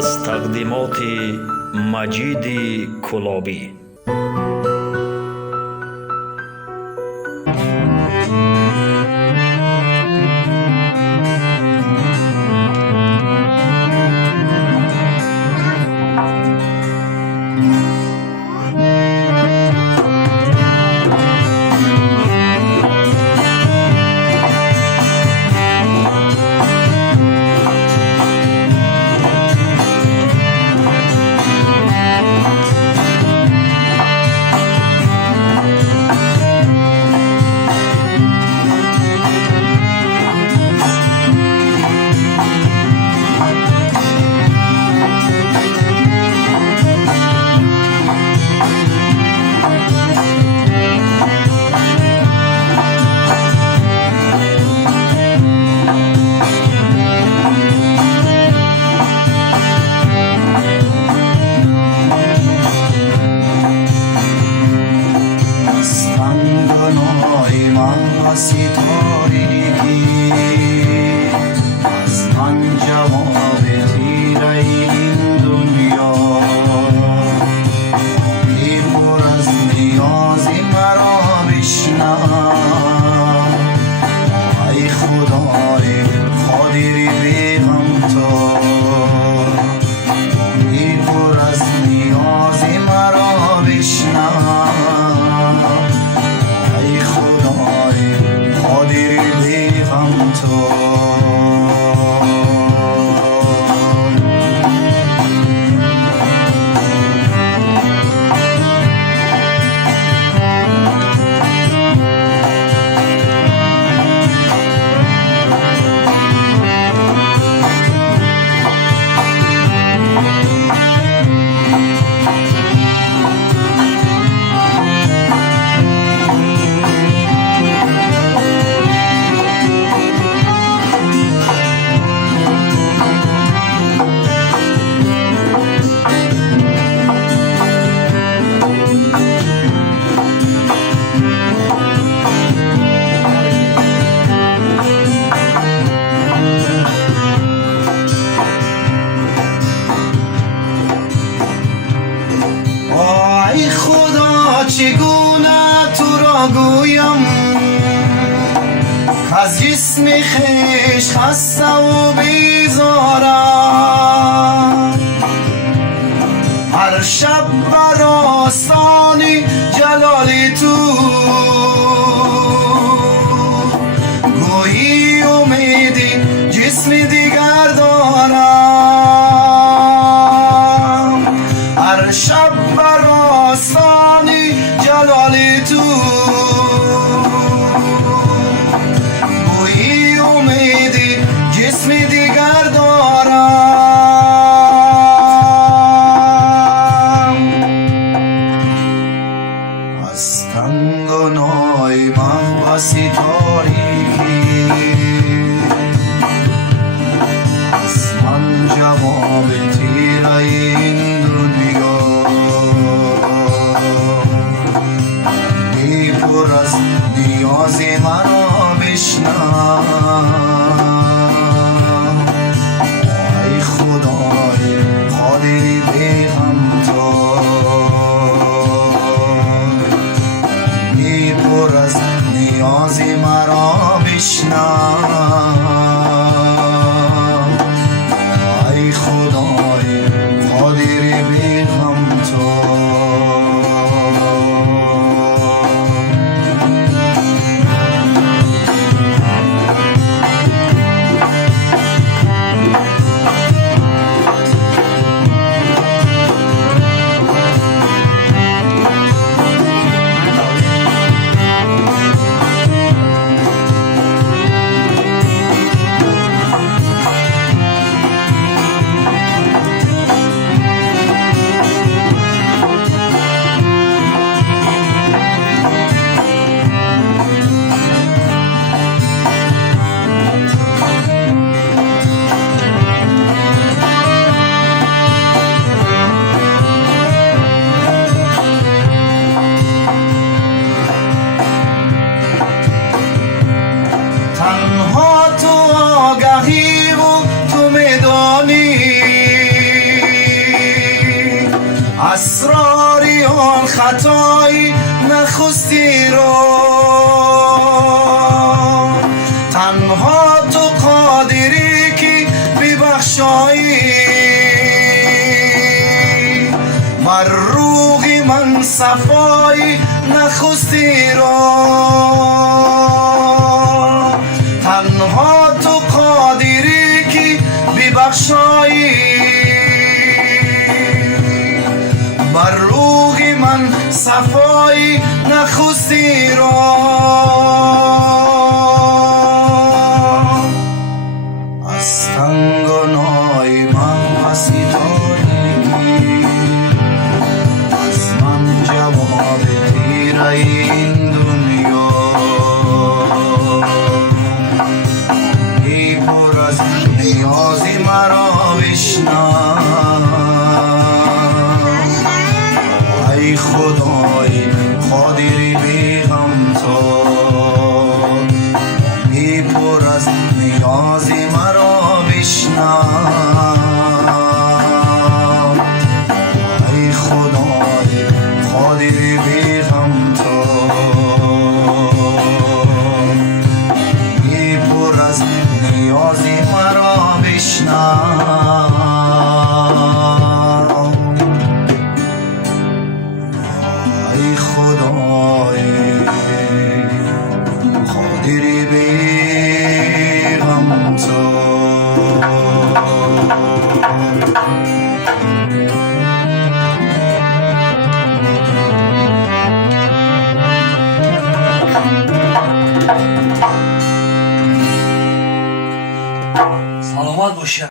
از تقدیمات مجید کلابی. ستارگی از من جواب تیره این دنیا ای پر از نیازی مرا بشنو ای خدای قادری بی غمتا ای پر از نیازی مرا بشنو چگونه تو را گویم از جسم خویش خسته و بیزارم هر شب بر آستان جلال تو گویی امیدی جسم دیگر دارم هر شب بر آستان جلال تو گویی امیدی جسم دیگر دارم اسراری آن خطایی نخستی را تنها تو قادری که ببخشایی بر روح من صفایی نخستی را تنها تو قادری که ببخشایی بر روح من صفایی نخستی را از تنگنای من هستی تاریکی از من جواب تیره این دنیا ای پر از نیازی مرا بشنو ای خدای قادری بی غم تو ای پر از نیازی مرا بشنو ای خدای قادری بی غم تو ای پر از نیازی مرا بشنو ای خدای قادری بی غم تو سلامت باشه.